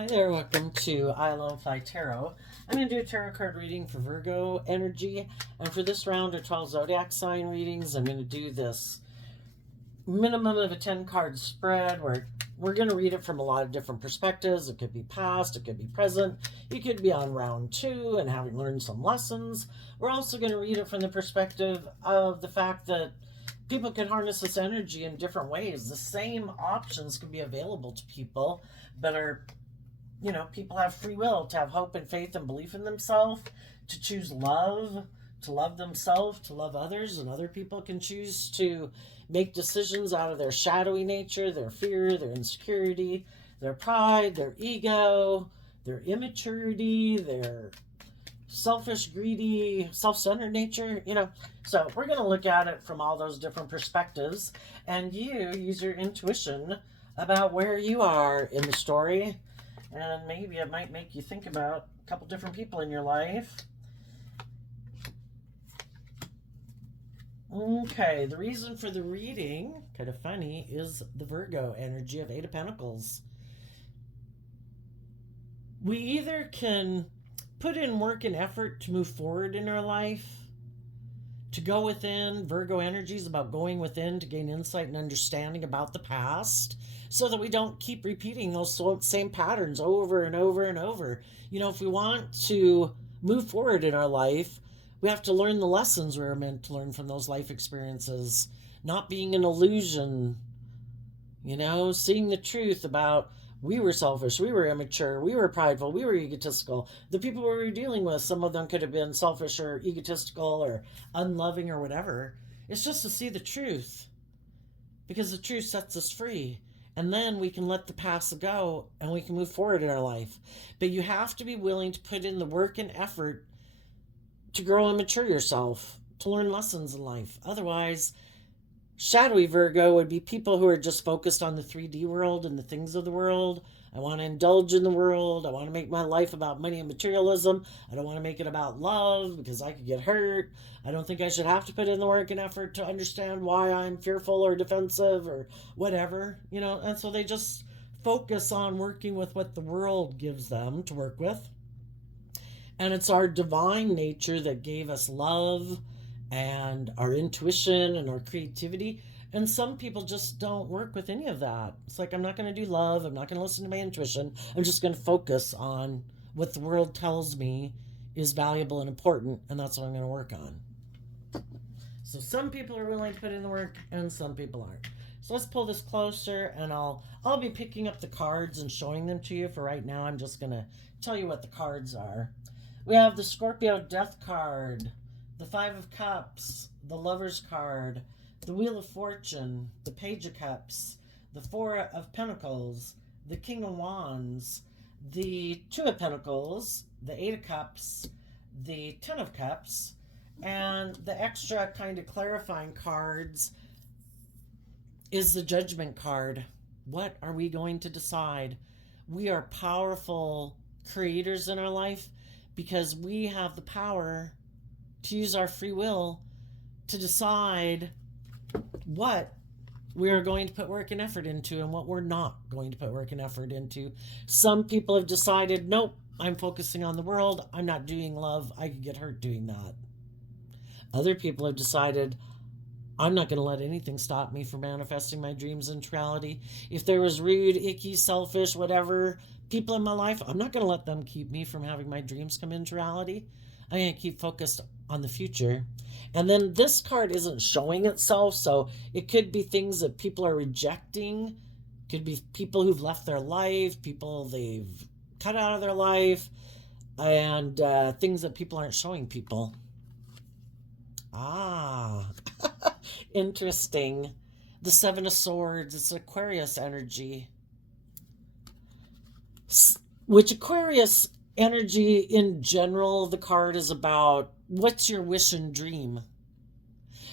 Hi there, welcome to I Love Fly Tarot. I'm going to do a tarot card reading for Virgo energy, and for this round of 12 zodiac sign readings, I'm going to do this minimum of a 10 card spread where we're going to read it from a lot of different perspectives. It could be past, it could be present, you could be on round 2 and having learned some lessons. We're also going to read it from the perspective of the fact that people can harness this energy in different ways. The same options can be available to people, but people have free will to have hope and faith and belief in themselves, to choose love, to love themselves, to love others, and other people can choose to make decisions out of their shadowy nature, their fear, their insecurity, their pride, their ego, their immaturity, their selfish, greedy, self-centered nature, So we're going to look at it from all those different perspectives, and you use your intuition about where you are in the story. And maybe it might make you think about a couple different people in your life. Okay, the reason for the reading, kind of funny, is the Virgo energy of Eight of Pentacles. We either can put in work and effort to move forward in our life, to go within. Virgo energy is about going within to gain insight and understanding about the past, so that we don't keep repeating those same patterns over and over and over. If we want to move forward in our life, we have to learn the lessons we're meant to learn from those life experiences, not being an illusion, seeing the truth about we were selfish, we were immature, we were prideful, we were egotistical. The people we were dealing with, some of them could have been selfish or egotistical or unloving or whatever. It's just to see the truth, because the truth sets us free. And then we can let the past go and we can move forward in our life. But you have to be willing to put in the work and effort to grow and mature yourself, to learn lessons in life. Otherwise, shadowy Virgo would be people who are just focused on the 3D world and the things of the world. I want to indulge in the world. I want to make my life about money and materialism. I don't want to make it about love because I could get hurt. I don't think I should have to put in the work and effort to understand why I'm fearful or defensive or whatever, and so they just focus on working with what the world gives them to work with. And it's our divine nature that gave us love and our intuition and our creativity. And some people just don't work with any of that. It's like, I'm not going to do love. I'm not going to listen to my intuition. I'm just going to focus on what the world tells me is valuable and important, and that's what I'm going to work on. So some people are willing to put in the work, and some people aren't. So let's pull this closer, and I'll be picking up the cards and showing them to you. For right now, I'm just going to tell you what the cards are. We have the Scorpio Death card, the Five of Cups, the Lover's card, the Wheel of Fortune, the Page of Cups, the Four of Pentacles, the King of Wands, the Two of Pentacles, the Eight of Cups, the Ten of Cups, and the extra kind of clarifying cards is the Judgment card. What are we going to decide? We are powerful creators in our life because we have the power to use our free will to decide what we are going to put work and effort into and what we're not going to put work and effort into. Some people have decided, nope, I'm focusing on the world. I'm not doing love. I could get hurt doing that. Other people have decided, I'm not going to let anything stop me from manifesting my dreams into reality. If there was rude, icky, selfish, whatever people in my life, I'm not going to let them keep me from having my dreams come into reality. I'm going to keep focused on the future. And then this card isn't showing itself, so it could be things that people are rejecting. Could be people who've left their life, people they've cut out of their life, and things that people aren't showing people. Interesting. The Seven of Swords, it's Aquarius energy. Which Aquarius energy in general, the card is about what's your wish and dream.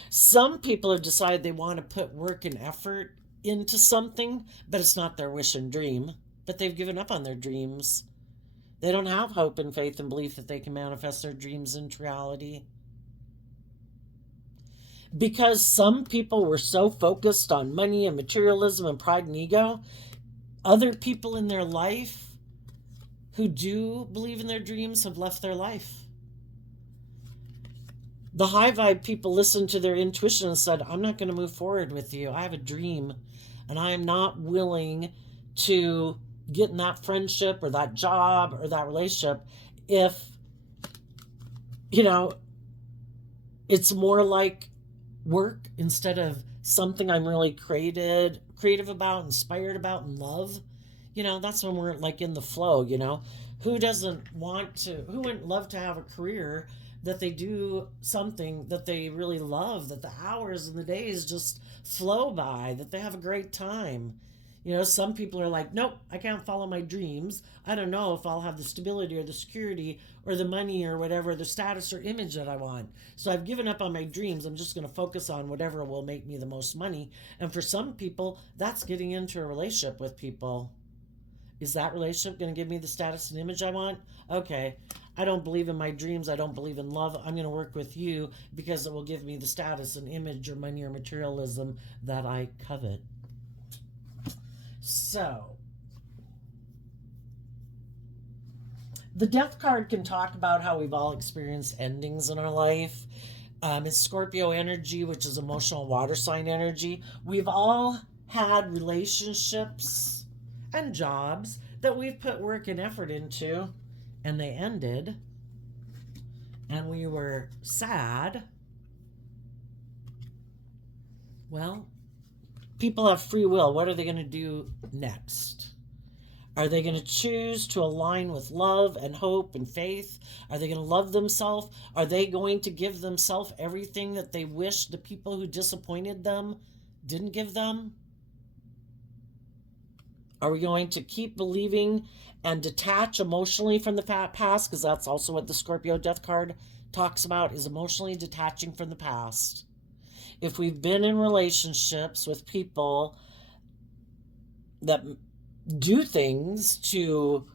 Some people have decided they want to put work and effort into something, but it's not their wish and dream, but they've given up on their dreams. They don't have hope and faith and belief that they can manifest their dreams into reality. Because some people were so focused on money and materialism and pride and ego, other people in their life who do believe in their dreams have left their life. The high vibe people listened to their intuition and said, I'm not going to move forward with you. I have a dream and I'm not willing to get in that friendship or that job or that relationship if, you know, it's more like work instead of something I'm really creative about, inspired about, and love. That's when we're like in the flow. Who wouldn't love to have a career that they do something that they really love, that the hours and the days just flow by, that they have a great time. Some people are like, nope, I can't follow my dreams. I don't know if I'll have the stability or the security or the money or whatever, the status or image that I want. So I've given up on my dreams. I'm just going to focus on whatever will make me the most money. And for some people, that's getting into a relationship with people. Is that relationship going to give me the status and image I want? Okay, I don't believe in my dreams. I don't believe in love. I'm going to work with you because it will give me the status and image or money or materialism that I covet. So, the death card can talk about how we've all experienced endings in our life. It's Scorpio energy, which is emotional water sign energy. We've all had relationships and jobs that we've put work and effort into, and they ended, and we were sad. Well, people have free will. What are they going to do next? Are they going to choose to align with love and hope and faith? Are they going to love themselves? Are they going to give themselves everything that they wish the people who disappointed them didn't give them? Are we going to keep believing and detach emotionally from the past? Because that's also what the Scorpio death card talks about, is emotionally detaching from the past. If we've been in relationships with people that do things to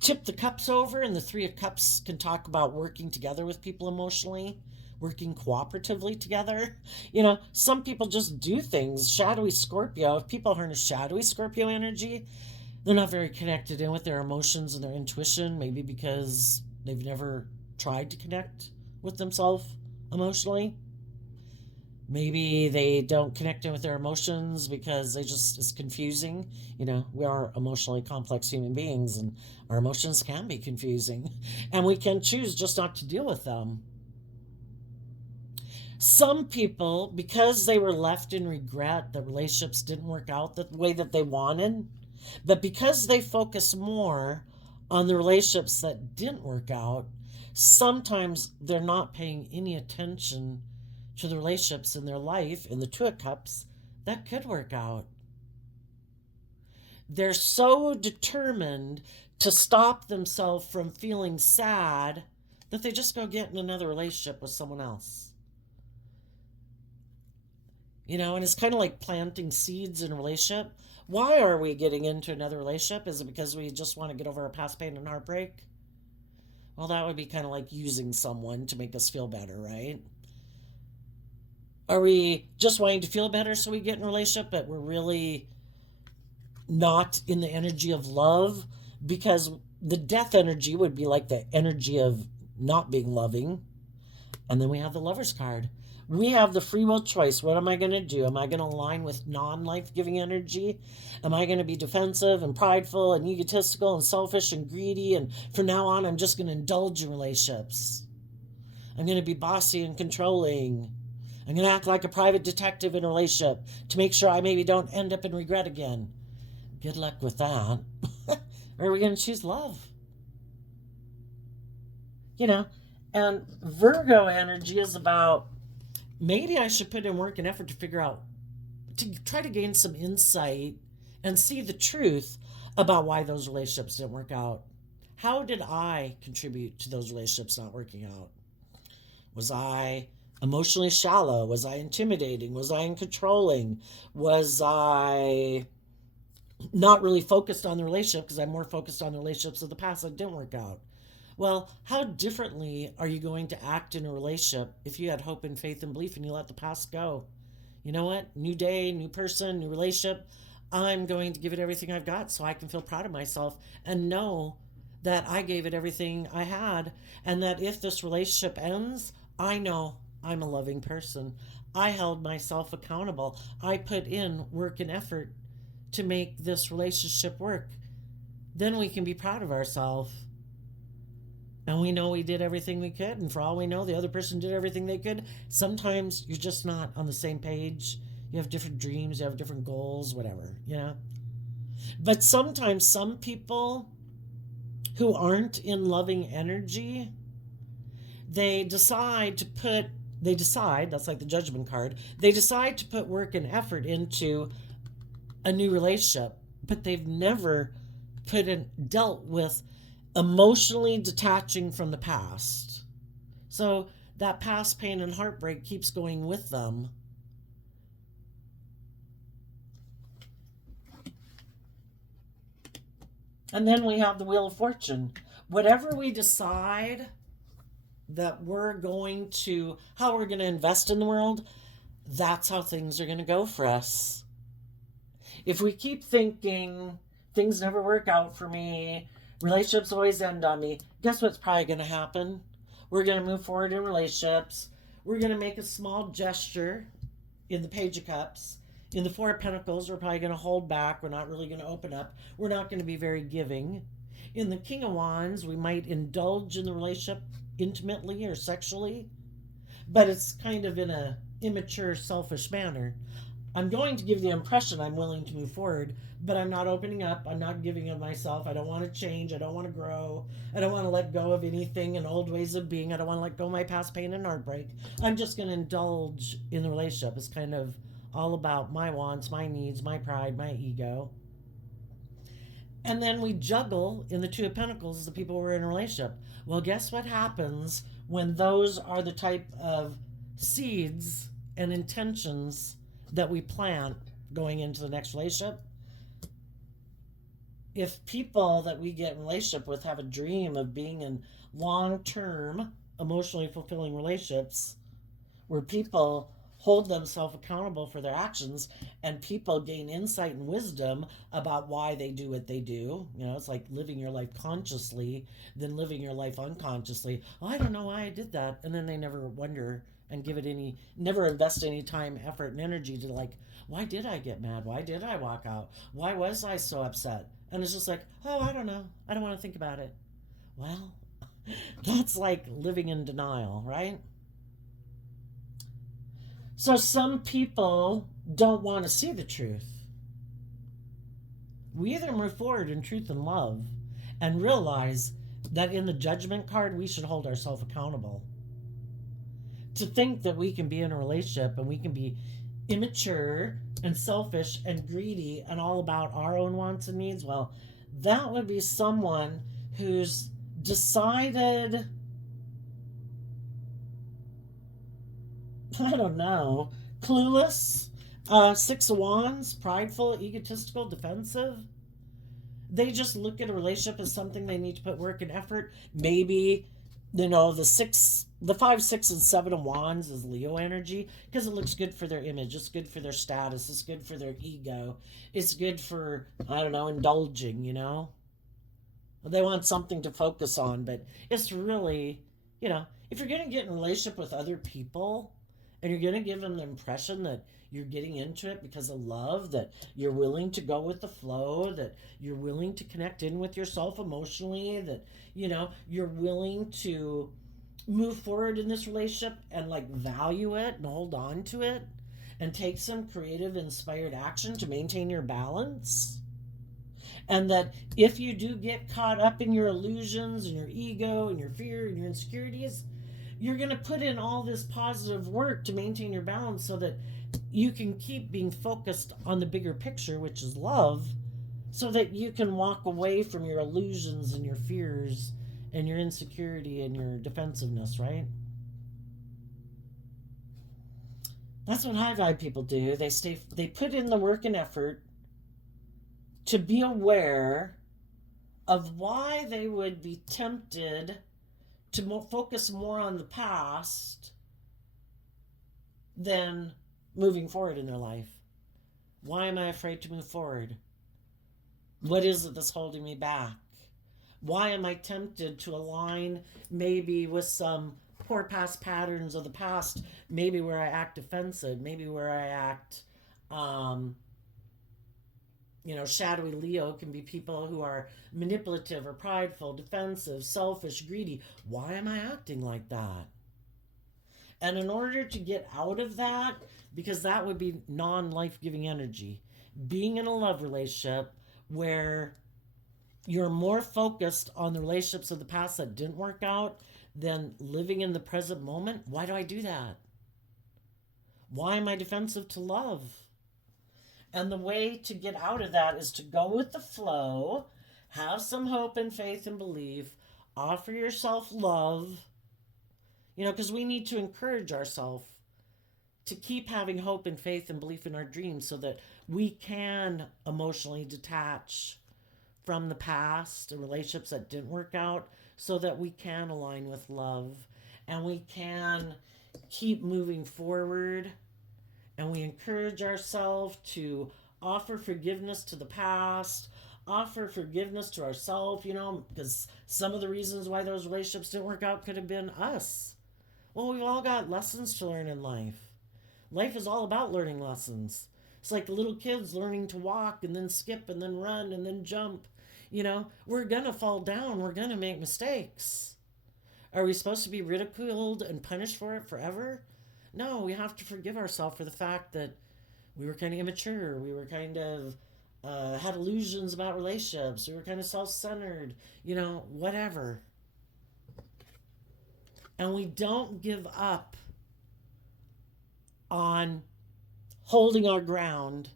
tip the cups over, and the Three of Cups can talk about working together with people emotionally, working cooperatively together. Some people just do things. Shadowy Scorpio, if people harness shadowy Scorpio energy, they're not very connected in with their emotions and their intuition, maybe because they've never tried to connect with themselves emotionally. Maybe they don't connect in with their emotions because it's confusing. We are emotionally complex human beings, and our emotions can be confusing, and we can choose just not to deal with them. Some people, because they were left in regret that relationships didn't work out the way that they wanted, but because they focus more on the relationships that didn't work out, sometimes they're not paying any attention to the relationships in their life, in the Two of Cups, that could work out. They're so determined to stop themselves from feeling sad that they just go get in another relationship with someone else. And it's kind of like planting seeds in a relationship. Why are we getting into another relationship? Is it because we just want to get over our past pain and heartbreak? Well, that would be kind of like using someone to make us feel better, right? Are we just wanting to feel better so we get in a relationship, but we're really not in the energy of love? Because the death energy would be like the energy of not being loving. And then we have the Lover's card. We have the free will choice. What am I going to do? Am I going to align with non-life-giving energy? Am I going to be defensive and prideful and egotistical and selfish and greedy? And from now on, I'm just going to indulge in relationships. I'm going to be bossy and controlling. I'm going to act like a private detective in a relationship to make sure I maybe don't end up in regret again. Good luck with that. Or are we going to choose love? And Virgo energy is about, maybe I should put in work and effort to figure out, to try to gain some insight and see the truth about why those relationships didn't work out. How did I contribute to those relationships not working out? Was I emotionally shallow? Was I intimidating? Was I controlling? Was I not really focused on the relationship because I'm more focused on the relationships of the past that didn't work out? Well, how differently are you going to act in a relationship if you had hope and faith and belief and you let the past go? You know what? New day, new person, new relationship. I'm going to give it everything I've got so I can feel proud of myself and know that I gave it everything I had, and that if this relationship ends, I know I'm a loving person. I held myself accountable. I put in work and effort to make this relationship work. Then we can be proud of ourselves. And we know we did everything we could, and for all we know, the other person did everything they could. Sometimes you're just not on the same page. You have different dreams, you have different goals, whatever, you know? But sometimes some people who aren't in loving energy, that's like the judgment card, they decide to put work and effort into a new relationship, but they've never dealt with emotionally detaching from the past. So that past pain and heartbreak keeps going with them. And then we have the Wheel of Fortune. Whatever we decide that how we're going to invest in the world, that's how things are going to go for us. If we keep thinking things never work out for me, relationships always end on me, guess what's probably going to happen? We're going to move forward in relationships. We're going to make a small gesture in the Page of Cups. In the Four of Pentacles, we're probably going to hold back. We're not really going to open up. We're not going to be very giving. In the King of Wands, we might indulge in the relationship intimately or sexually, but it's kind of in a immature, selfish manner. I'm going to give the impression I'm willing to move forward, but I'm not opening up. I'm not giving of myself. I don't want to change. I don't want to grow. I don't want to let go of anything and old ways of being. I don't want to let go of my past pain and heartbreak. I'm just going to indulge in the relationship. It's kind of all about my wants, my needs, my pride, my ego. And then we juggle in the Two of Pentacles the people we're in a relationship. Well, guess what happens when those are the type of seeds and intentions that we plant going into the next relationship? If people that we get in relationship with have a dream of being in long-term, emotionally fulfilling relationships where people hold themselves accountable for their actions and people gain insight and wisdom about why they do what they do. You know, it's like living your life consciously than living your life unconsciously. Oh, I don't know why I did that. And then they never wonder and never invest any time, effort, and energy to like, why did I get mad? Why did I walk out? Why was I so upset? And it's just like, oh, I don't know. I don't want to think about it. Well, that's like living in denial, right? So some people don't want to see the truth. We either move forward in truth and love and realize that in the judgment card, we should hold ourselves accountable. To think that we can be in a relationship and we can be immature and selfish and greedy and all about our own wants and needs, well, that would be someone who's decided, I don't know, clueless, Six of Wands, prideful, egotistical, defensive. They just look at a relationship as something they need to put work and effort. Maybe, you know, the 5, 6, and 7 of Wands is Leo energy because it looks good for their image. It's good for their status. It's good for their ego. It's good for, I don't know, indulging, you know. They want something to focus on, but it's really, you know, if you're going to get in a relationship with other people and you're going to give them the impression that you're getting into it because of love, that you're willing to go with the flow, that you're willing to connect in with yourself emotionally, that, you know, you're willing to move forward in this relationship and like value it and hold on to it and take some creative, inspired action to maintain your balance. And that if you do get caught up in your illusions and your ego and your fear and your insecurities, you're going to put in all this positive work to maintain your balance so that you can keep being focused on the bigger picture, which is love, so that you can walk away from your illusions and your fears and your insecurity and your defensiveness, right? That's what high vibe people do. They put in the work and effort to be aware of why they would be tempted to focus more on the past than moving forward in their life. Why am I afraid to move forward? What is it that's holding me back? Why am I tempted to align maybe with some poor past patterns of the past, maybe where I act defensive, maybe where I act, um, shadowy Leo can be people who are manipulative or prideful, defensive, selfish, greedy. Why am I acting like that? And in order to get out of that, because that would be non life giving energy, being in a love relationship where you're more focused on the relationships of the past that didn't work out than living in the present moment. Why do I do that? Why am I defensive to love? And the way to get out of that is to go with the flow, have some hope and faith and belief, offer yourself love, because we need to encourage ourselves to keep having hope and faith and belief in our dreams so that we can emotionally detach from the past and relationships that didn't work out so that we can align with love and we can keep moving forward, and we encourage ourselves to offer forgiveness to the past, offer forgiveness to ourselves, because some of the reasons why those relationships didn't work out could have been us. Well, we've all got lessons to learn in life. Life is all about learning lessons. It's like little kids learning to walk and then skip and then run and then jump. We're going to fall down. We're going to make mistakes. Are we supposed to be ridiculed and punished for it forever? No, we have to forgive ourselves for the fact that we were kind of immature. We were kind of had illusions about relationships. We were kind of self-centered, whatever. And we don't give up on holding our ground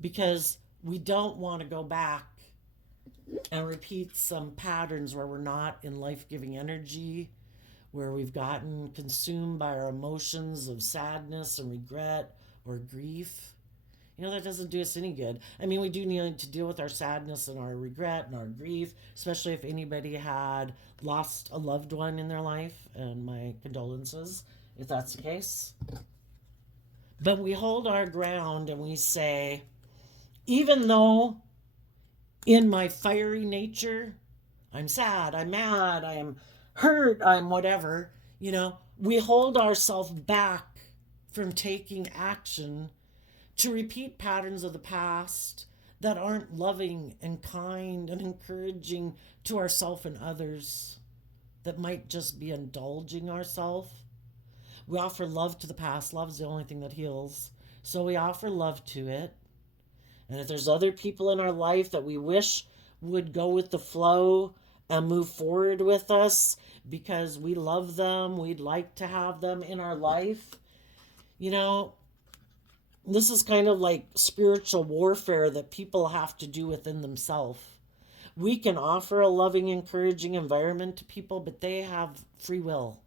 because we don't want to go back and repeat some patterns where we're not in life-giving energy, where we've gotten consumed by our emotions of sadness and regret or grief. That doesn't do us any good. I mean, we do need to deal with our sadness and our regret and our grief, especially if anybody had lost a loved one in their life, and my condolences if that's the case. But we hold our ground and we say, even though in my fiery nature, I'm sad, I'm mad, I am hurt, I'm whatever, we hold ourselves back from taking action to repeat patterns of the past that aren't loving and kind and encouraging to ourselves and others, that might just be indulging ourselves. We offer love to the past. Love is the only thing that heals. So we offer love to it. And if there's other people in our life that we wish would go with the flow and move forward with us because we love them, we'd like to have them in our life, this is kind of like spiritual warfare that people have to do within themselves. We can offer a loving, encouraging environment to people, but they have free will.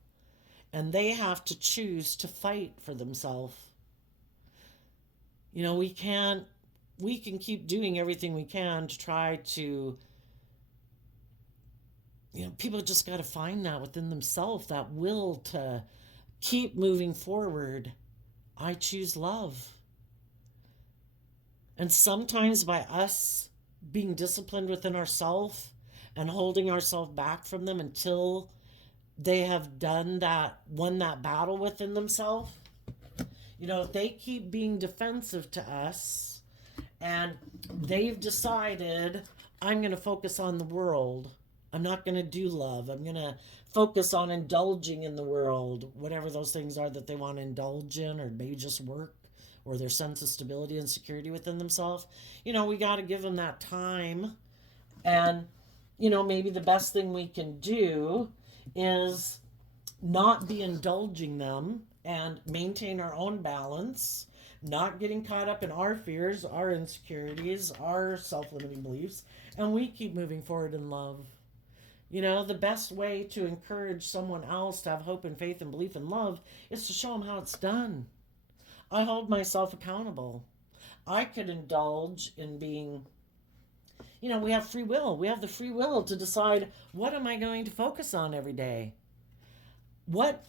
And they have to choose to fight for themselves. We can keep doing everything we can to try to, people just got to find that within themselves, that will to keep moving forward. I choose love. And sometimes by us being disciplined within ourselves and holding ourselves back from them until they have won that battle within themselves, if they keep being defensive to us and they've decided, I'm going to focus on the world, I'm not going to do love, I'm going to focus on indulging in the world, whatever those things are that they want to indulge in, or maybe just work, or their sense of stability and security within themselves, we got to give them that time. And, maybe the best thing we can do is not be indulging them and maintain our own balance, not getting caught up in our fears, our insecurities, our self-limiting beliefs, and we keep moving forward in love. The best way to encourage someone else to have hope and faith and belief in love is to show them how it's done. I hold myself accountable. I could indulge in being, we have free will. We have the free will to decide, what am I going to focus on every day? What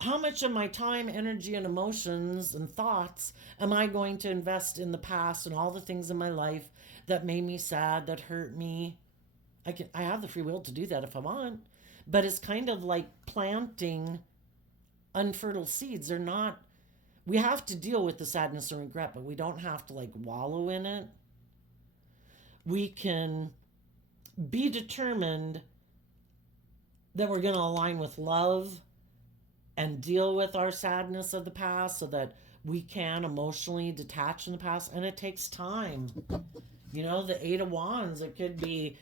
How much of my time, energy, and emotions and thoughts am I going to invest in the past and all the things in my life that made me sad, that hurt me? I have the free will to do that if I want, but it's kind of like planting unfertile seeds. They're not. We have to deal with the sadness and regret, but we don't have to like wallow in it. We can be determined that we're going to align with love and deal with our sadness of the past so that we can emotionally detach from the past. And it takes time. You know, the Eight of Wands, it could be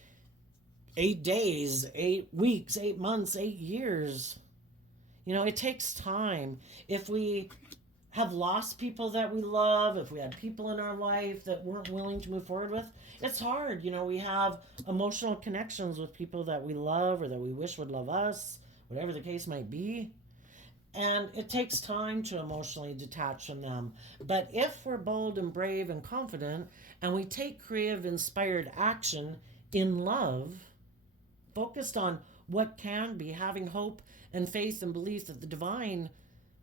8 days, 8 weeks, 8 months, 8 years. You know, it takes time. If we have lost people that we love, if we had people in our life that weren't willing to move forward with, it's hard. You know, we have emotional connections with people that we love or that we wish would love us, whatever the case might be. And it takes time to emotionally detach from them. But if we're bold and brave and confident, and we take creative, inspired action in love, focused on what can be, having hope and faith and belief that the divine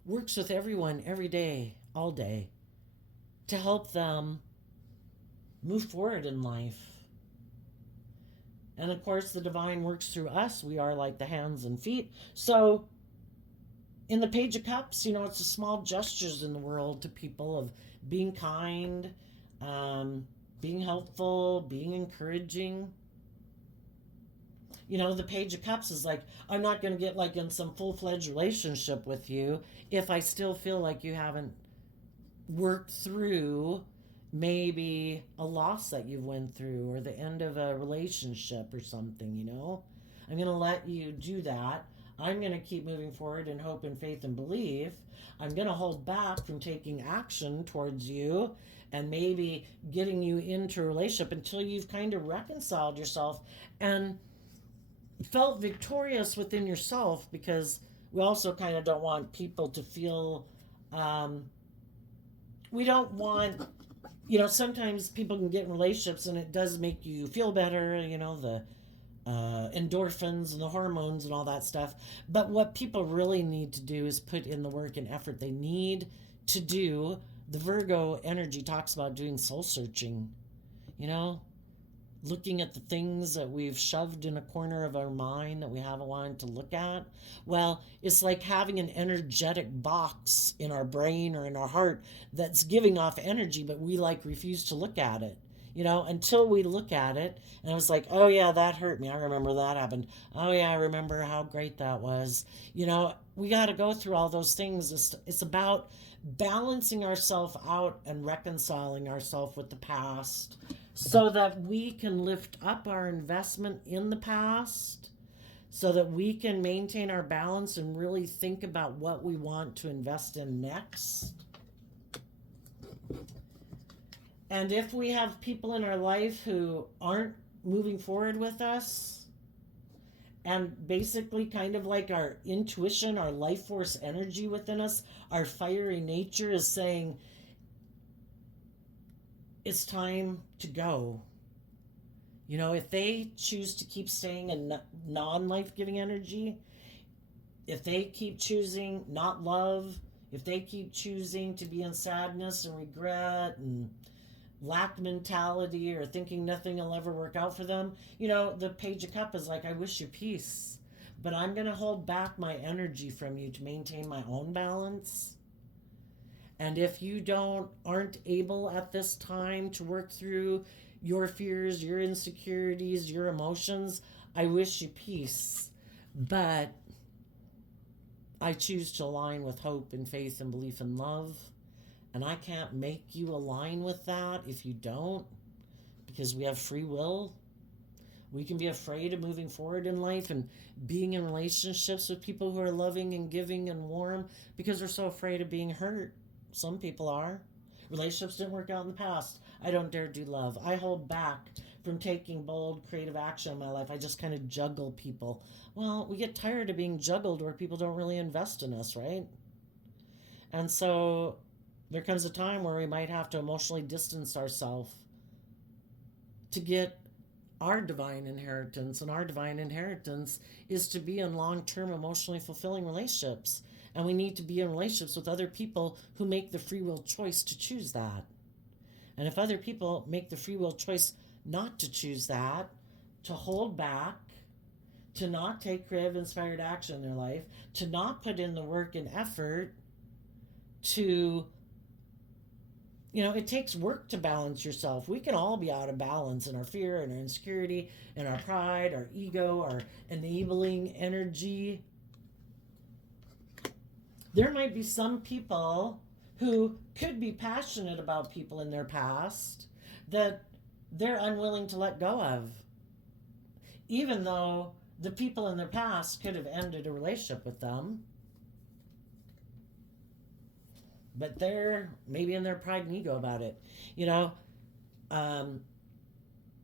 works with everyone every day, all day, to help them move forward in life. And of course, the divine works through us. We are like the hands and feet. So in the Page of Cups, you know, it's the small gestures in the world to people of being kind, being helpful, being encouraging. You know, the Page of Cups is like, I'm not going to get like in some full-fledged relationship with you if I still feel like you haven't worked through maybe a loss that you went through or the end of a relationship or something, you know. I'm going to let you do that. I'm going to keep moving forward in hope and faith and belief. I'm going to hold back from taking action towards you and maybe getting you into a relationship until you've kind of reconciled yourself and felt victorious within yourself, because we also kind of don't want people to feel, we don't want, you know, sometimes people can get in relationships and it does make you feel better, you know, the endorphins and the hormones and all that stuff. But what people really need to do is put in the work and effort they need to do. The Virgo energy talks about doing soul searching, you know, looking at the things that we've shoved in a corner of our mind that we haven't wanted to look at. Well, it's like having an energetic box in our brain or in our heart that's giving off energy, but we like refuse to look at it. You know, until we look at it and I was like, oh yeah, that hurt me. I remember that happened. Oh yeah, I remember how great that was. You know, we got to go through all those things. It's about balancing ourselves out and reconciling ourselves with the past so that we can lift up our investment in the past, so that we can maintain our balance and really think about what we want to invest in next. And if we have people in our life who aren't moving forward with us, and basically kind of like our intuition, our life force energy within us, our fiery nature is saying, it's time to go. You know, if they choose to keep staying in non-life-giving energy, if they keep choosing not love, if they keep choosing to be in sadness and regret and lack mentality or thinking nothing will ever work out for them, you know, the Page of Cups is like, I wish you peace, but I'm going to hold back my energy from you to maintain my own balance. And if you aren't able at this time to work through your fears, your insecurities, your emotions, I wish you peace. But I choose to align with hope and faith and belief and love. And I can't make you align with that if you don't, because we have free will. We can be afraid of moving forward in life and being in relationships with people who are loving and giving and warm because we're so afraid of being hurt. Some people are. Relationships didn't work out in the past. I don't dare do love. I hold back from taking bold, creative action in my life. I just kind of juggle people. Well, we get tired of being juggled where people don't really invest in us, right? And so there comes a time where we might have to emotionally distance ourselves to get our divine inheritance. And our divine inheritance is to be in long-term, emotionally fulfilling relationships. And we need to be in relationships with other people who make the free will choice to choose that. And if other people make the free will choice not to choose that, to hold back, to not take creative inspired action in their life, to not put in the work and effort, to, it takes work to balance yourself. We can all be out of balance in our fear and our insecurity and our pride, our ego, our enabling energy. There might be some people who could be passionate about people in their past that they're unwilling to let go of, even though the people in their past could have ended a relationship with them. But they're maybe in their pride and ego about it.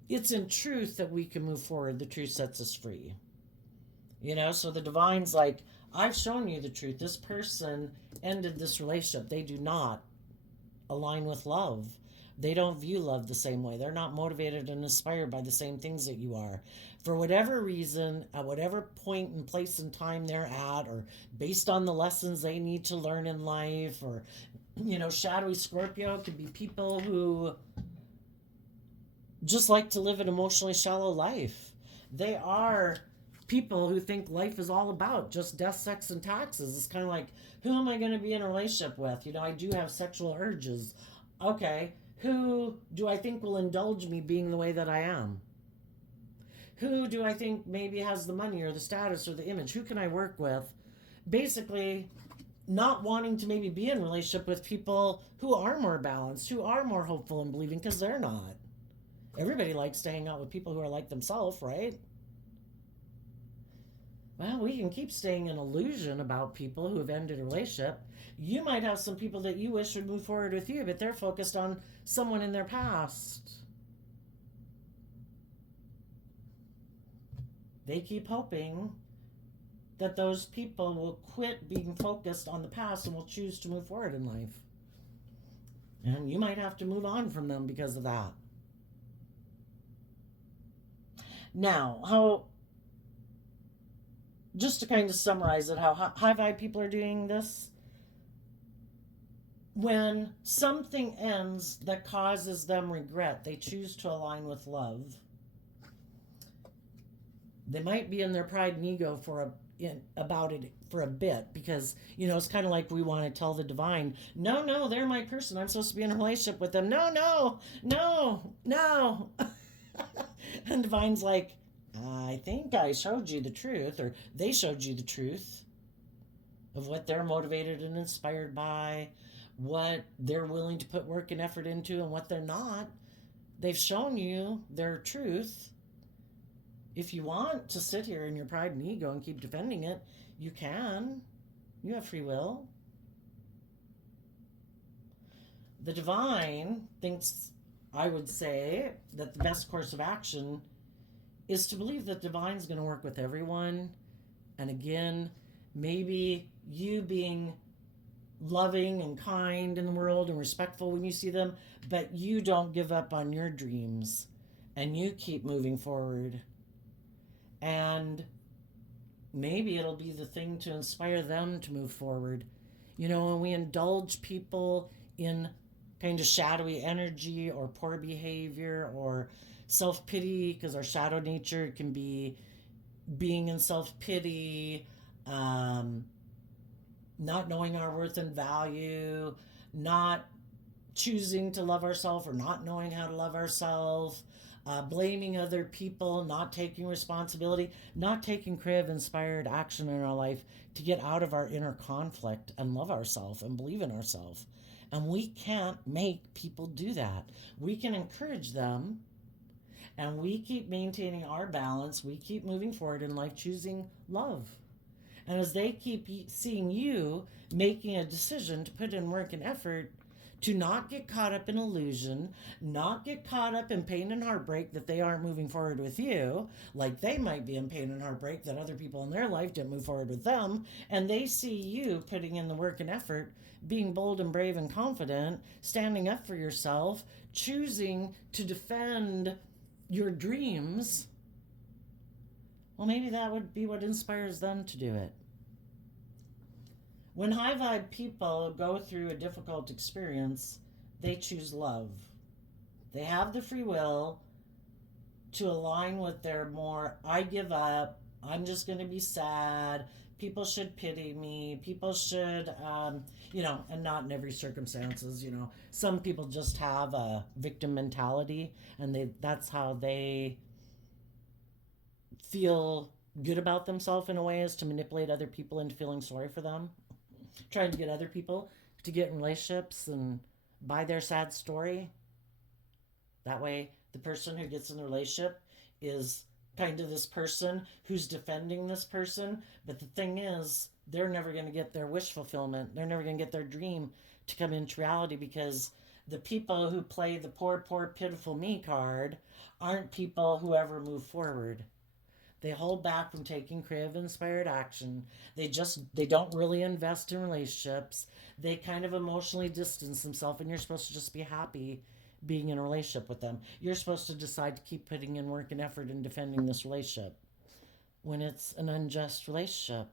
It's in truth that we can move forward. The truth sets us free. So the divine's like, I've shown you the truth. This person ended this relationship. They do not align with love. They don't view love the same way. They're not motivated and inspired by the same things that you are. For whatever reason, at whatever point and place and time they're at, or based on the lessons they need to learn in life, or, shadowy Scorpio could be people who just like to live an emotionally shallow life. They are people who think life is all about just death, sex, and taxes. It's kind of like, who am I going to be in a relationship with? I do have sexual urges. Okay, who do I think will indulge me being the way that I am? Who do I think maybe has the money or the status or the image? Who can I work with? Basically, not wanting to maybe be in a relationship with people who are more balanced, who are more hopeful and believing, because they're not. Everybody likes to hang out with people who are like themselves, right? Well, we can keep staying in illusion about people who have ended a relationship. You might have some people that you wish would move forward with you, but they're focused on someone in their past. They keep hoping that those people will quit being focused on the past and will choose to move forward in life. And you might have to move on from them because of that. Now, just to kind of summarize it, how high vibe people are doing this. When something ends that causes them regret, they choose to align with love. They might be in their pride and ego about it for a bit, because it's kind of like we want to tell the divine, no, they're my person. I'm supposed to be in a relationship with them. No. And divine's like, I think I showed you the truth, or they showed you the truth of what they're motivated and inspired by, what they're willing to put work and effort into, and what they're not. They've shown you their truth. If you want to sit here in your pride and ego and keep defending it, you can. You have free will. The divine thinks, I would say, that the best course of action is to believe that divine's going to work with everyone. And again, maybe you being loving and kind in the world and respectful when you see them, but you don't give up on your dreams and you keep moving forward. And maybe it'll be the thing to inspire them to move forward. When we indulge people in kind of shadowy energy or poor behavior or self-pity, because our shadow nature can be being in self-pity, not knowing our worth and value, not choosing to love ourselves or not knowing how to love ourselves, blaming other people, not taking responsibility, not taking creative inspired action in our life to get out of our inner conflict and love ourselves and believe in ourselves. And we can't make people do that. We can encourage them, and we keep maintaining our balance. We keep moving forward in life, choosing love. And as they keep seeing you making a decision to put in work and effort to not get caught up in illusion, not get caught up in pain and heartbreak that they aren't moving forward with you, like they might be in pain and heartbreak that other people in their life didn't move forward with them, and they see you putting in the work and effort, being bold and brave and confident, standing up for yourself, choosing to defend your dreams. Well, maybe that would be what inspires them to do it. When high vibe people go through a difficult experience, they choose love. They have the free will to align with their more, I give up, I'm just going to be sad, people should pity me, people should, and not in every circumstances, some people just have a victim mentality, and that's how they feel good about themselves in a way, is to manipulate other people into feeling sorry for them, trying to get other people to get in relationships and buy their sad story. That way, the person who gets in the relationship is kind of this person who's defending this person. But the thing is, they're never going to get their wish fulfillment. They're never going to get their dream to come into reality, because the people who play the poor, poor, pitiful me card aren't people who ever move forward. They hold back from taking creative inspired action. They don't really invest in relationships. They kind of emotionally distance themselves, and you're supposed to just be happy being in a relationship with them. You're supposed to decide to keep putting in work and effort in defending this relationship. When it's an unjust relationship,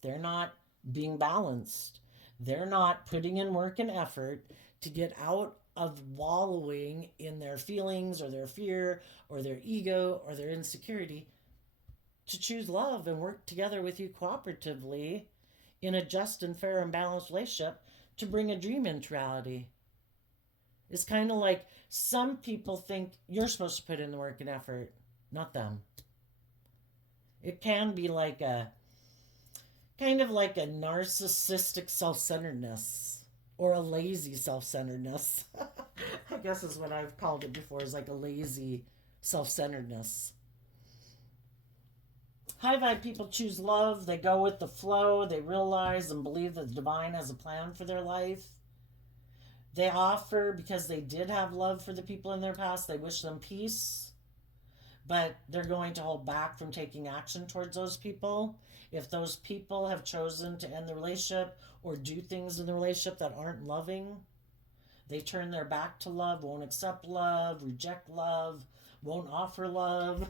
they're not being balanced. They're not putting in work and effort to get out of wallowing in their feelings or their fear or their ego or their insecurity, to choose love and work together with you cooperatively in a just and fair and balanced relationship to bring a dream into reality. It's kind of like some people think you're supposed to put in the work and effort, not them. It can be like a kind of like a narcissistic self-centeredness, or a lazy self-centeredness. I guess is what I've called it before, is like a lazy self-centeredness. High vibe people choose love. They go with the flow. They realize and believe that the divine has a plan for their life. They offer because they did have love for the people in their past. They wish them peace, but they're going to hold back from taking action towards those people. If those people have chosen to end the relationship or do things in the relationship that aren't loving, they turn their back to love, won't accept love, reject love, won't offer love.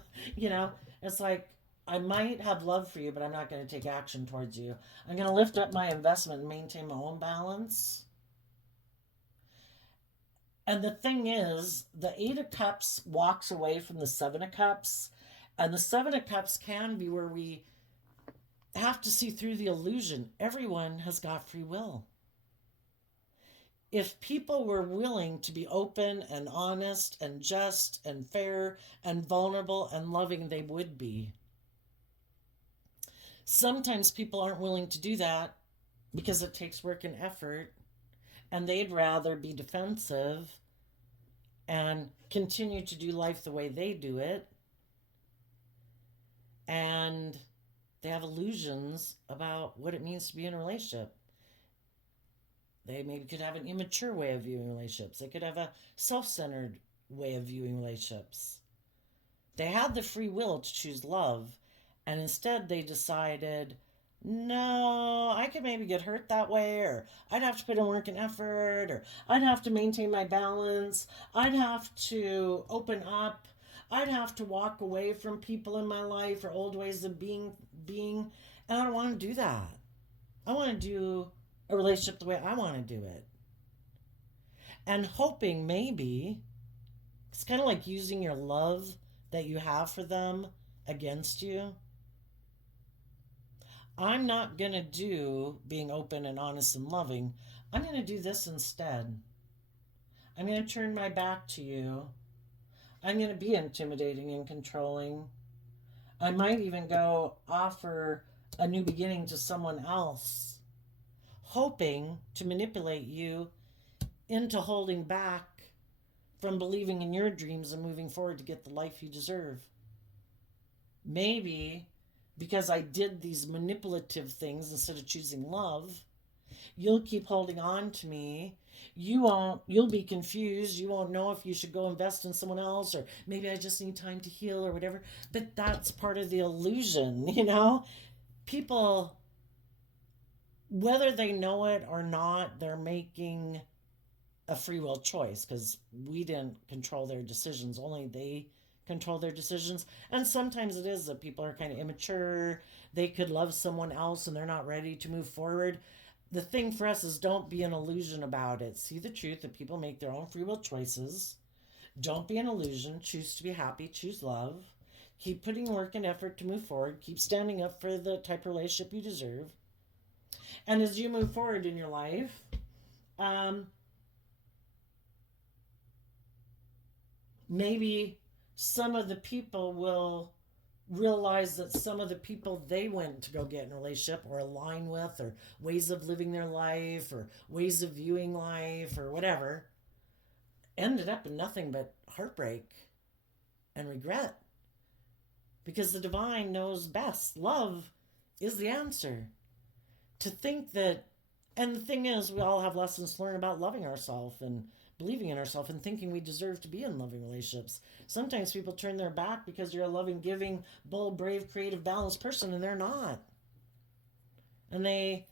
It's like, I might have love for you, but I'm not going to take action towards you. I'm going to lift up my investment and maintain my own balance. And the thing is, the Eight of Cups walks away from the Seven of Cups. And the Seven of Cups can be where we have to see through the illusion. Everyone has got free will. If people were willing to be open and honest and just and fair and vulnerable and loving, they would be. Sometimes people aren't willing to do that because it takes work and effort, and they'd rather be defensive and continue to do life the way they do it. And they have illusions about what it means to be in a relationship. They maybe could have an immature way of viewing relationships. They could have a self-centered way of viewing relationships. They had the free will to choose love, and instead they decided, no, I could maybe get hurt that way, or I'd have to put in work and effort, or I'd have to maintain my balance, I'd have to open up, I'd have to walk away from people in my life or old ways of being, and I don't want to do that. I want to do a relationship the way I want to do it. And hoping maybe, it's kind of like using your love that you have for them against you. I'm not going to do being open and honest and loving. I'm going to do this instead. I'm going to turn my back to you. I'm going to be intimidating and controlling. I might even go offer a new beginning to someone else, hoping to manipulate you into holding back from believing in your dreams and moving forward to get the life you deserve. Maybe because I did these manipulative things instead of choosing love, you'll keep holding on to me. You'll be confused. You won't know if you should go invest in someone else, or maybe I just need time to heal or whatever. But that's part of the illusion, People, whether they know it or not, they're making a free will choice, because we didn't control their decisions. Only they control their decisions. And sometimes it is that people are kind of immature. They could love someone else and they're not ready to move forward. The thing for us is don't be an illusion about it. See the truth that people make their own free will choices. Don't be an illusion. Choose to be happy. Choose love. Keep putting work and effort to move forward. Keep standing up for the type of relationship you deserve. And as you move forward in your life, maybe some of the people will realize that some of the people they went to go get in a relationship or align with, or ways of living their life, or ways of viewing life, or whatever, ended up in nothing but heartbreak and regret. Because the divine knows best. Love is the answer. To think that, and the thing is, we all have lessons to learn about loving ourselves and believing in ourselves and thinking we deserve to be in loving relationships. Sometimes people turn their back because you're a loving, giving, bold, brave, creative, balanced person, and they're not. And they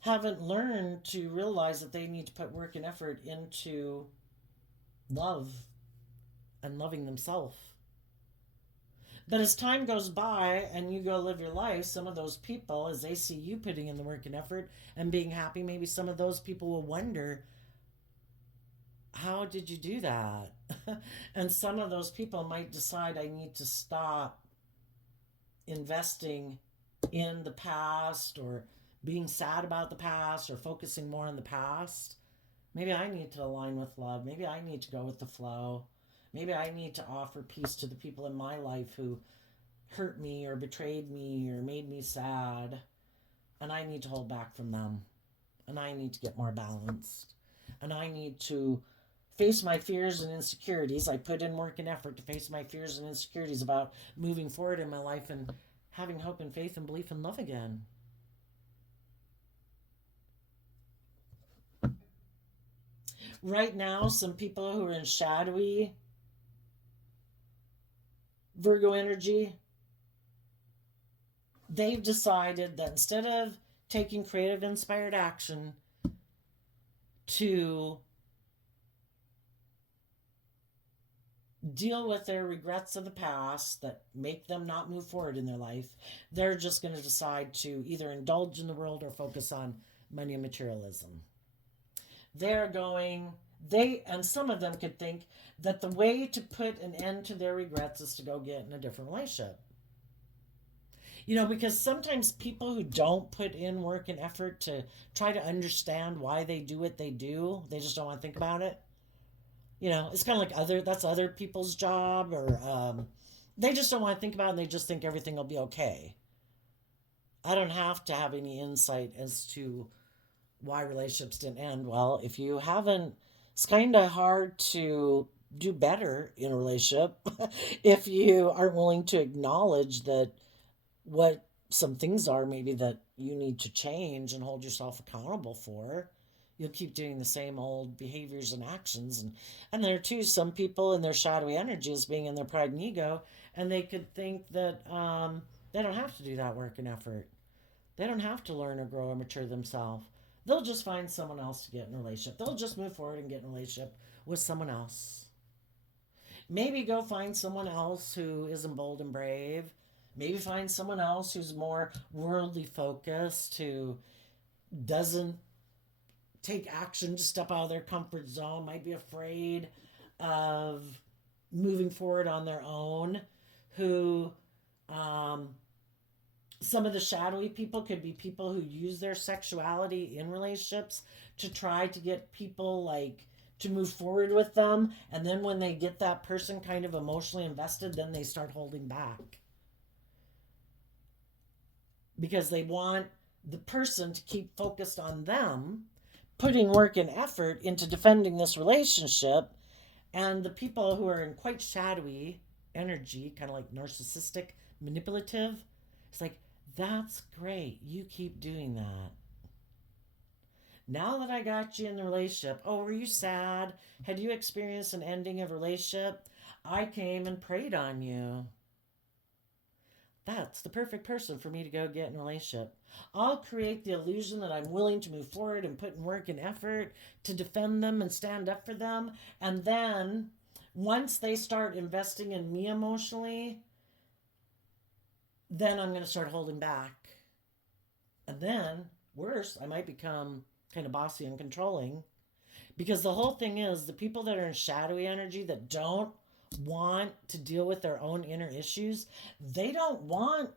haven't learned to realize that they need to put work and effort into love and loving themselves. But as time goes by and you go live your life, some of those people, as they see you putting in the work and effort and being happy, maybe some of those people will wonder, how did you do that? And some of those people might decide, I need to stop investing in the past, or being sad about the past, or focusing more on the past. Maybe I need to align with love. Maybe I need to go with the flow. Maybe I need to offer peace to the people in my life who hurt me or betrayed me or made me sad. And I need to hold back from them. And I need to get more balanced. And I need to face my fears and insecurities. I put in work and effort to face my fears and insecurities about moving forward in my life and having hope and faith and belief and love again. Right now, some people who are in shadowy Virgo energy, they've decided that instead of taking creative, inspired action to deal with their regrets of the past that make them not move forward in their life, they're just going to decide to either indulge in the world or focus on money and materialism. And some of them could think that the way to put an end to their regrets is to go get in a different relationship. Because sometimes people who don't put in work and effort to try to understand why they do what they do, they just don't want to think about it. It's kind of like that's other people's job, or they just don't want to think about it, and they just think everything will be okay. I don't have to have any insight as to why relationships didn't end. Well, if you haven't, it's kind of hard to do better in a relationship if you aren't willing to acknowledge that what some things are maybe that you need to change and hold yourself accountable for. You'll keep doing the same old behaviors and actions. And there are too some people in their shadowy energies being in their pride and ego, and they could think that they don't have to do that work and effort. They don't have to learn or grow or mature themselves. They'll just find someone else to get in a relationship. They'll just move forward and get in a relationship with someone else. Maybe go find someone else who isn't bold and brave. Maybe find someone else who's more worldly focused, who doesn't take action to step out of their comfort zone, might be afraid of moving forward on their own, who some of the shadowy people could be people who use their sexuality in relationships to try to get people to move forward with them, and then when they get that person kind of emotionally invested, then they start holding back because they want the person to keep focused on them, putting work and effort into defending this relationship. And the people who are in quite shadowy energy, kind of like narcissistic, manipulative, it's like, that's great. You keep doing that. Now that I got you in the relationship, oh, were you sad? Had you experienced an ending of a relationship? I came and prayed on you. That's the perfect person for me to go get in a relationship. I'll create the illusion that I'm willing to move forward and put in work and effort to defend them and stand up for them. And then Once they start investing in me emotionally, then I'm going to start holding back. And then, worse, I might become kind of bossy and controlling. Because the whole thing is, the people that are in shadowy energy that don't want to deal with their own inner issues, they don't want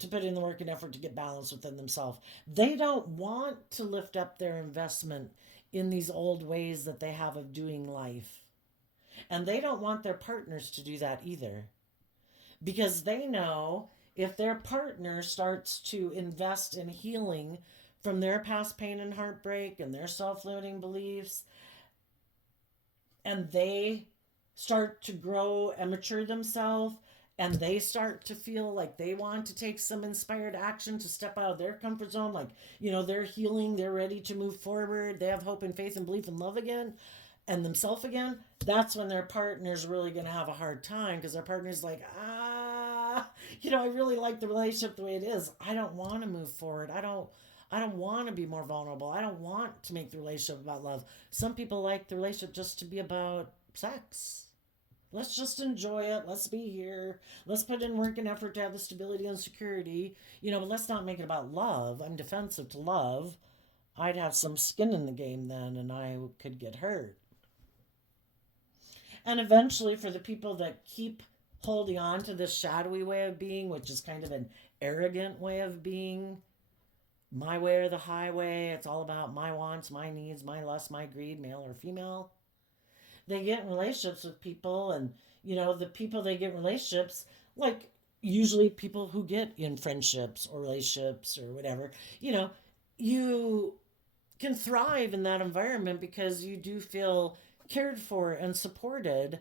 to put in the work and effort to get balance within themselves. They don't want to lift up their investment in these old ways that they have of doing life. And they don't want their partners to do that either. Because they know if their partner starts to invest in healing from their past pain and heartbreak and their self-limiting beliefs, and they start to grow and mature themselves, and they start to feel like they want to take some inspired action to step out of their comfort zone, like, they're healing, they're ready to move forward, they have hope and faith and belief and love again, and themselves again, that's when their partner's really going to have a hard time, because their partner's like, I really like the relationship the way it is. I don't want to move forward. I don't want to be more vulnerable. I don't want to make the relationship about love. Some people like the relationship just to be about sex. Let's just enjoy it. Let's be here. Let's put in work and effort to have the stability and security. But let's not make it about love. I'm defensive to love. I'd have some skin in the game then, and I could get hurt. And eventually, for the people that keep holding on to this shadowy way of being, which is kind of an arrogant way of being, my way or the highway, it's all about my wants, my needs, my lust, my greed, male or female. They get in relationships with people, and the people they get in relationships, like usually people who get in friendships or relationships or whatever, you can thrive in that environment because you do feel cared for and supported.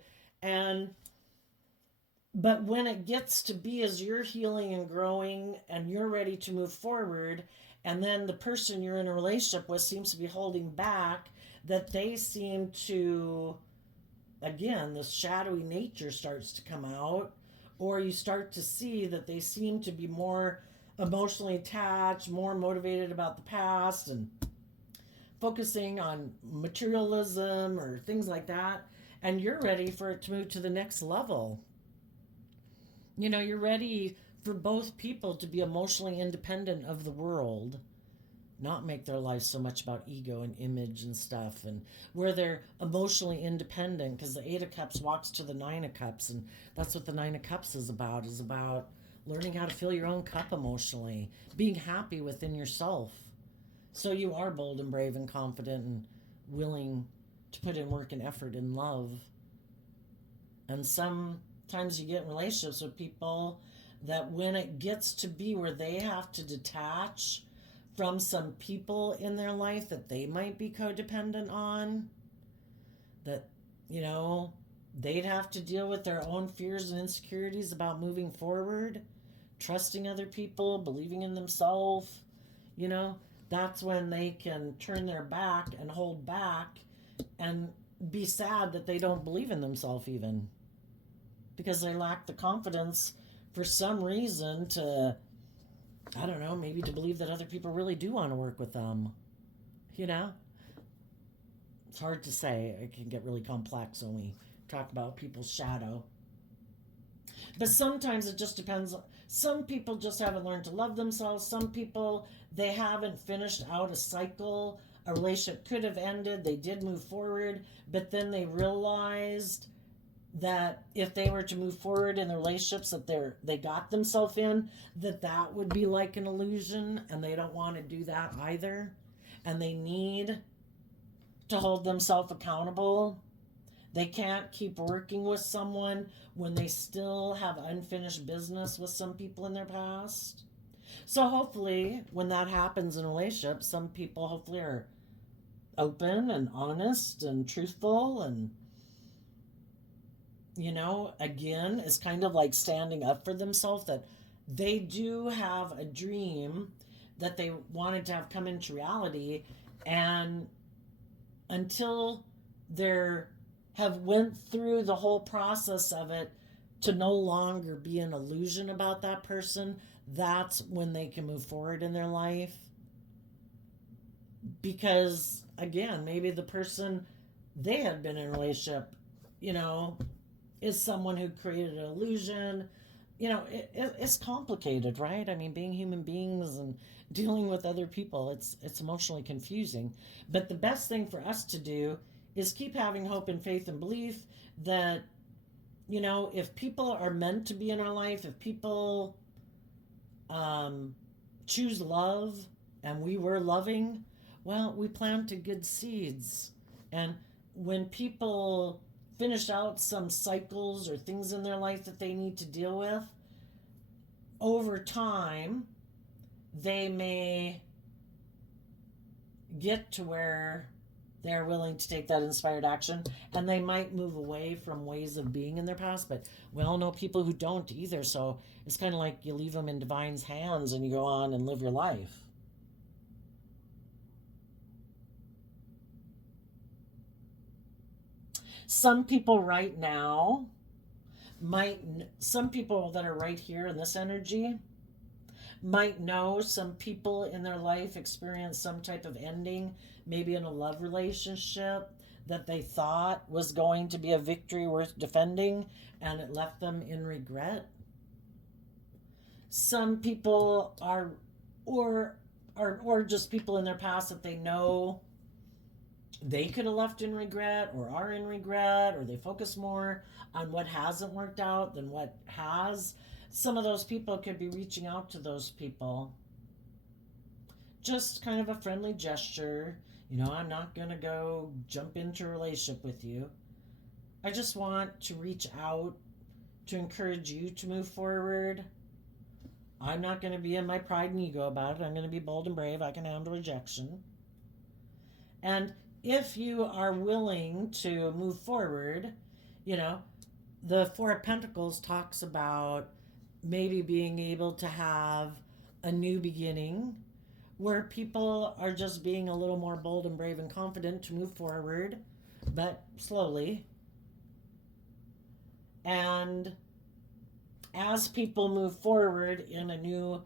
But when it gets to be as you're healing and growing and you're ready to move forward, and then the person you're in a relationship with seems to be holding back, that they seem to, again, this shadowy nature starts to come out, or you start to see that they seem to be more emotionally attached, more motivated about the past, and focusing on materialism or things like that, and you're ready for it to move to the next level. You're ready for both people to be emotionally independent of the world, not make their life so much about ego and image and stuff, and where they're emotionally independent, because the Eight of Cups walks to the Nine of Cups, and that's what the Nine of Cups is about learning how to fill your own cup emotionally, being happy within yourself, so you are bold and brave and confident and willing to put in work and effort in love. And sometimes you get in relationships with people that when it gets to be where they have to detach from some people in their life that they might be codependent on, that, they'd have to deal with their own fears and insecurities about moving forward, trusting other people, believing in themselves, that's when they can turn their back and hold back and be sad that they don't believe in themselves even, because they lack the confidence for some reason to, I don't know, maybe to believe that other people really do want to work with them. It's hard to say. It can get really complex when we talk about people's shadow. But sometimes it just depends. Some people just haven't learned to love themselves. Some people, they haven't finished out a cycle. A relationship could have ended. They did move forward, but then they realized that if they were to move forward in the relationships that they got themselves in, that would be like an illusion, and they don't want to do that either. And they need to hold themselves accountable. They can't keep working with someone when they still have unfinished business with some people in their past. So hopefully when that happens in a relationship, some people hopefully are open and honest and truthful, and again, it's kind of like standing up for themselves, that they do have a dream that they wanted to have come into reality, and until they're have went through the whole process of it to no longer be an illusion about that person, that's when they can move forward in their life. Because again, maybe the person they had been in a relationship you know, is someone who created an illusion. It's complicated, right? I mean, being human beings and dealing with other people, it's emotionally confusing. But the best thing for us to do is keep having hope and faith and belief that, if people are meant to be in our life, if people choose love and we were loving, well, we planted good seeds. And when people finish out some cycles or things in their life that they need to deal with, over time, they may get to where they're willing to take that inspired action, and they might move away from ways of being in their past. But we all know people who don't either, so it's kind of like you leave them in divine's hands and you go on and live your life. Some people right now some people that are right here in this energy might know some people in their life experience some type of ending, maybe in a love relationship that they thought was going to be a victory worth defending, and it left them in regret. Some people or just people in their past that they know they could have left in regret or are in regret, or they focus more on what hasn't worked out than what has. Some of those people could be reaching out to those people. Just kind of a friendly gesture. I'm not going to go jump into a relationship with you. I just want to reach out to encourage you to move forward. I'm not going to be in my pride and ego about it. I'm going to be bold and brave. I can handle rejection. And if you are willing to move forward, the Four of Pentacles talks about maybe being able to have a new beginning where people are just being a little more bold and brave and confident to move forward, but slowly. And as people move forward in a new,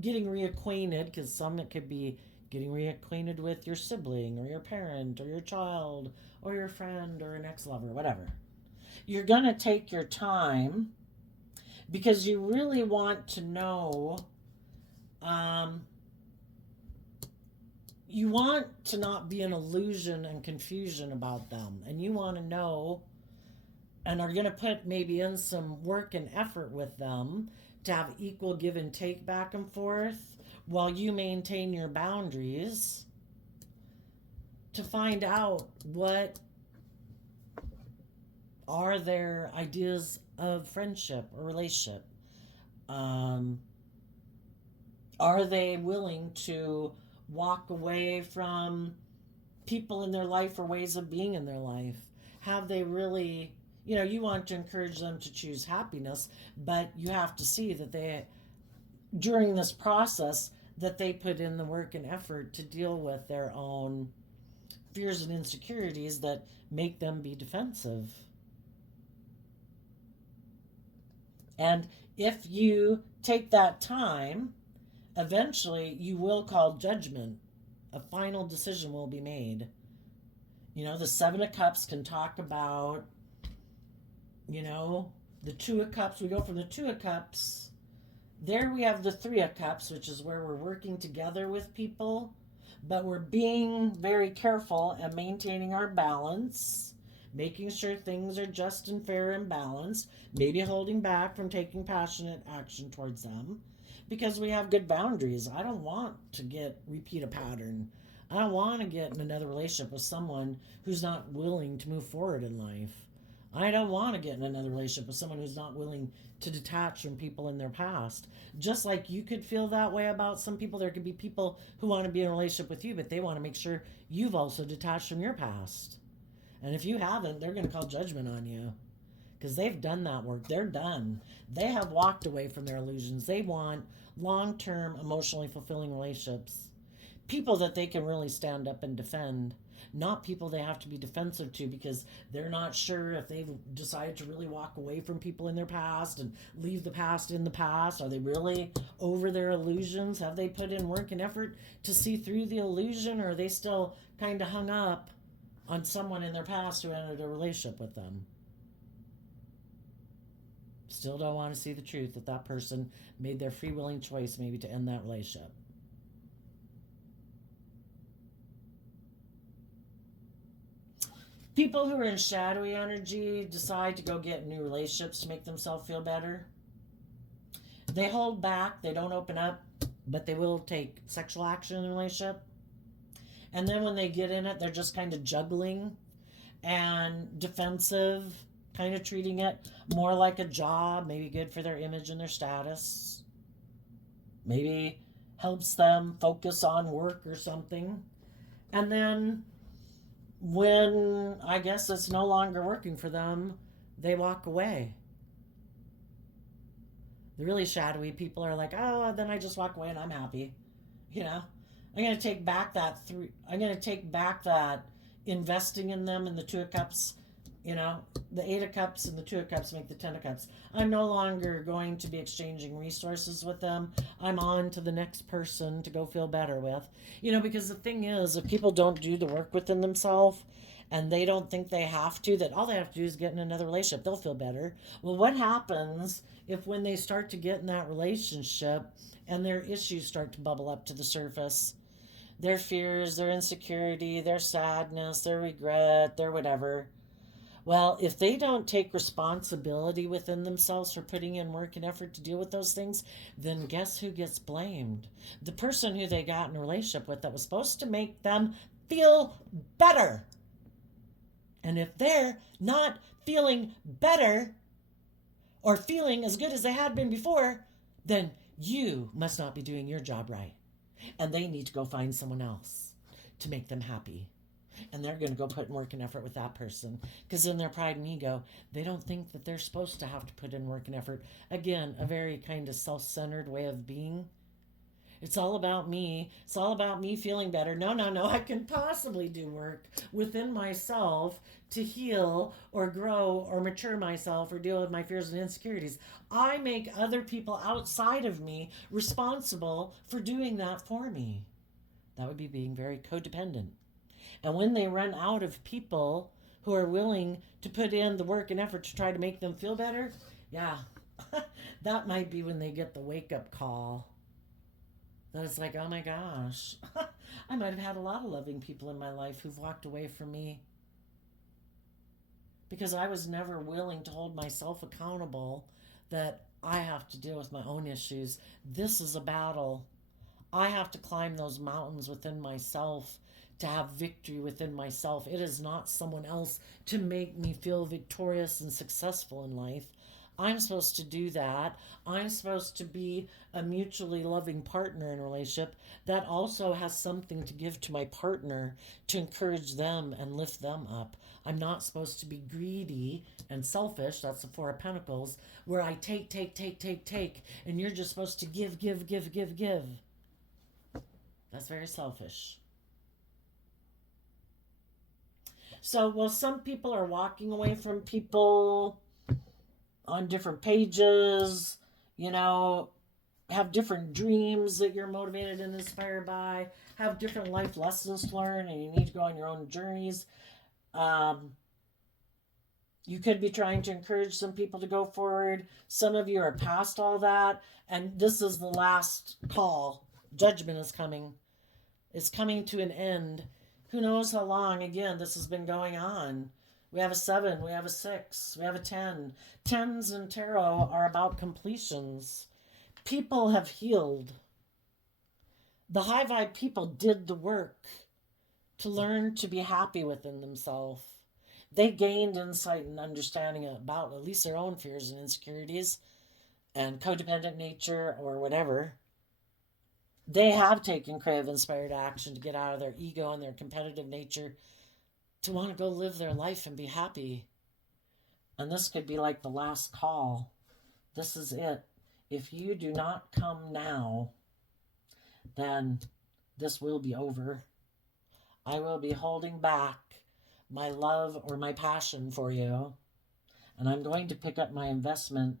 getting reacquainted, because some it could be getting reacquainted with your sibling or your parent or your child or your friend or an ex-lover, whatever. You're going to take your time because you really want to know, you want to not be an illusion and confusion about them. And you want to know and are going to put maybe in some work and effort with them to have equal give and take back and forth while you maintain your boundaries, to find out what are their ideas of friendship or relationship. Are they willing to walk away from people in their life or ways of being in their life? Have they really, you want to encourage them to choose happiness, but you have to see that they, during this process, that they put in the work and effort to deal with their own fears and insecurities that make them be defensive. And if you take that time, eventually you will call judgment. A final decision will be made. The Seven of Cups can talk about, the Two of Cups. We go from the Two of Cups. There we have the Three of Cups, which is where we're working together with people, but we're being very careful and maintaining our balance, making sure things are just and fair and balanced, maybe holding back from taking passionate action towards them because we have good boundaries. I don't want to repeat a pattern. I don't want to get in another relationship with someone who's not willing to move forward in life. I don't want to get in another relationship with someone who's not willing to detach from people in their past. Just like you could feel that way about some people, there could be people who want to be in a relationship with you, but they want to make sure you've also detached from your past. And if you haven't, they're going to call judgment on you because they've done that work. They're done. They have walked away from their illusions. They want long-term, emotionally fulfilling relationships. People that they can really stand up and defend. Not people they have to be defensive to because they're not sure if they've decided to really walk away from people in their past and leave the past in the past. Are they really over their illusions? Have they put in work and effort to see through the illusion, or are they still kind of hung up on someone in their past who ended a relationship with them. Still don't want to see the truth that that person made their free willing choice maybe to end that relationship. People who are in shadowy energy decide to go get new relationships to make themselves feel better. They hold back, they don't open up, but they will take sexual action in the relationship. And then when they get in it, they're just kind of juggling and defensive, kind of treating it more like a job, maybe good for their image and their status. Maybe helps them focus on work or something. And then when I guess it's no longer working for them, they walk away. The really shadowy people are like, oh, then I just walk away and I'm happy. You know, I'm going to take back that I'm going to take back that investing in them in the Two of Cups. You know, the Eight of Cups and the Two of Cups make the Ten of Cups. I'm no longer going to be exchanging resources with them. I'm on to the next person to go feel better with. You know, because the thing is, if people don't do the work within themselves and they don't think they have to, that all they have to do is get in another relationship, they'll feel better. Well, what happens if when they start to get in that relationship and their issues start to bubble up to the surface? Their fears, their insecurity, their sadness, their regret, their whatever. Well, if they don't take responsibility within themselves for putting in work and effort to deal with those things, then guess who gets blamed? The person who they got in a relationship with that was supposed to make them feel better. And if they're not feeling better or feeling as good as they had been before, then you must not be doing your job right. And they need to go find someone else to make them happy. And they're going to go put in work and effort with that person. Because in their pride and ego, they don't think that they're supposed to have to put in work and effort. Again, a very kind of self-centered way of being. It's all about me. It's all about me feeling better. No. I can possibly do work within myself to heal or grow or mature myself or deal with my fears and insecurities. I make other people outside of me responsible for doing that for me. That would be being very codependent. And when they run out of people who are willing to put in the work and effort to try to make them feel better, yeah, that might be when they get the wake-up call. That it's like, oh my gosh, I might have had a lot of loving people in my life who've walked away from me because I was never willing to hold myself accountable that I have to deal with my own issues. This is a battle. I have to climb those mountains within myself to have victory within myself. It is not someone else to make me feel victorious and successful in life. I'm supposed to do that. I'm supposed to be a mutually loving partner in a relationship that also has something to give to my partner to encourage them and lift them up. I'm not supposed to be greedy and selfish. That's the Four of Pentacles, where I take, and you're just supposed to give. That's very selfish. So, well, some people are walking away from people on different pages, you know, have different dreams that you're motivated and inspired by, have different life lessons to learn, and you need to go on your own journeys. You could be trying to encourage some people to go forward. Some of you are past all that, and this is the last call. Judgment is coming. It's coming to an end. Who knows how long, again, this has been going on. We have a 7, we have a 6, we have a 10. 10s in tarot are about completions. People have healed. The high vibe people did the work to learn to be happy within themselves. They gained insight and understanding about at least their own fears and insecurities and codependent nature or whatever. They have taken creative inspired action to get out of their ego and their competitive nature to want to go live their life and be happy. And this could be like the last call. This is it. If you do not come now, then this will be over. I will be holding back my love or my passion for you. And I'm going to pick up my investment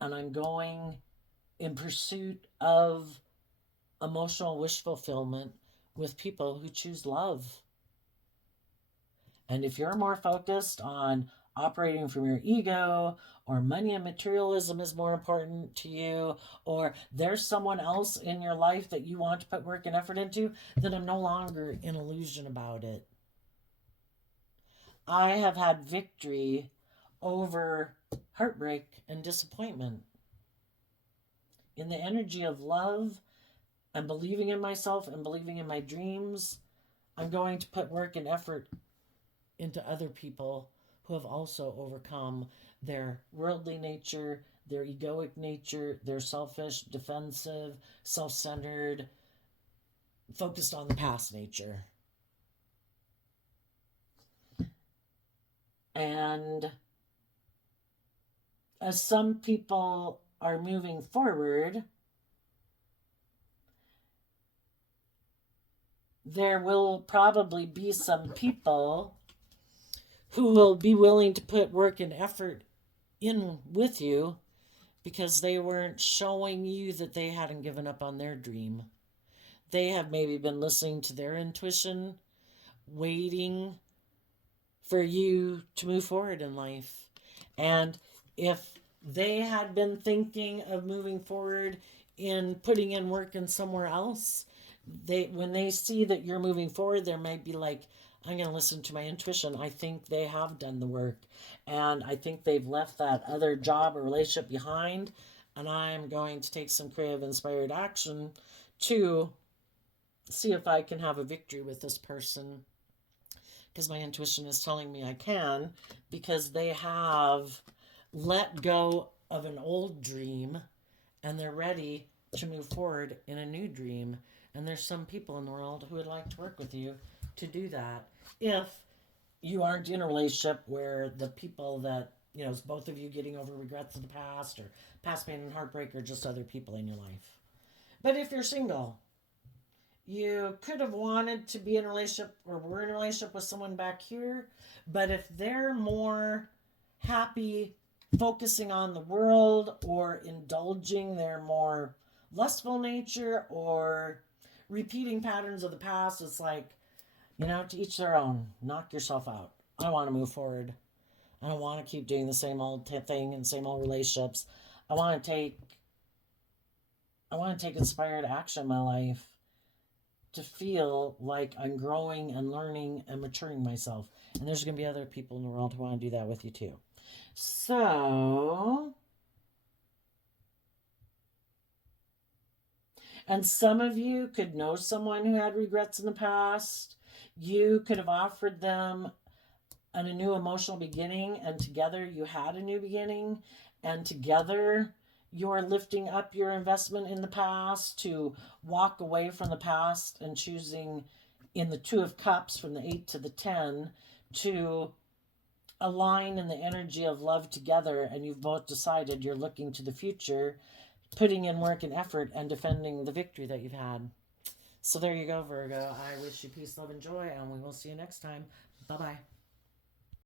and I'm going in pursuit of emotional wish fulfillment with people who choose love. And if you're more focused on operating from your ego, or money and materialism is more important to you, or there's someone else in your life that you want to put work and effort into, then I'm no longer in illusion about it. I have had victory over heartbreak and disappointment. In the energy of love and believing in myself and believing in my dreams, I'm going to put work and effort into other people who have also overcome their worldly nature, their egoic nature, their selfish, defensive, self centered, focused on the past nature. And as some people are moving forward, there will probably be some people who will be willing to put work and effort in with you because they weren't showing you that they hadn't given up on their dream. They have maybe been listening to their intuition, waiting for you to move forward in life. And if they had been thinking of moving forward in putting in work in somewhere else, when they see that you're moving forward, they might be like, I'm going to listen to my intuition. I think they have done the work, and I think they've left that other job or relationship behind, and I'm going to take some creative inspired action to see if I can have a victory with this person, because my intuition is telling me I can, because they have let go of an old dream and they're ready to move forward in a new dream. And there's some people in the world who would like to work with you to do that. If you aren't in a relationship where the people that, it's both of you getting over regrets of the past or past pain and heartbreak, or just other people in your life. But if you're single, you could have wanted to be in a relationship or were in a relationship with someone back here, but if they're more happy focusing on the world or indulging their more lustful nature or repeating patterns of the past, it's like, to each their own. Knock yourself out. I want to move forward. I don't want to keep doing the same old thing and same old relationships. I want to take inspired action in my life to feel like I'm growing and learning and maturing myself. And there's going to be other people in the world who want to do that with you too. So, and some of you could know someone who had regrets in the past. You could have offered them a new emotional beginning, and together you had a new beginning, and together you're lifting up your investment in the past to walk away from the past and choosing in the 2 of Cups from the 8 to the 10 to align in the energy of love together, and you've both decided you're looking to the future, putting in work and effort, and defending the victory that you've had. So there you go, Virgo. I wish you peace, love, and joy, and we will see you next time. Bye-bye.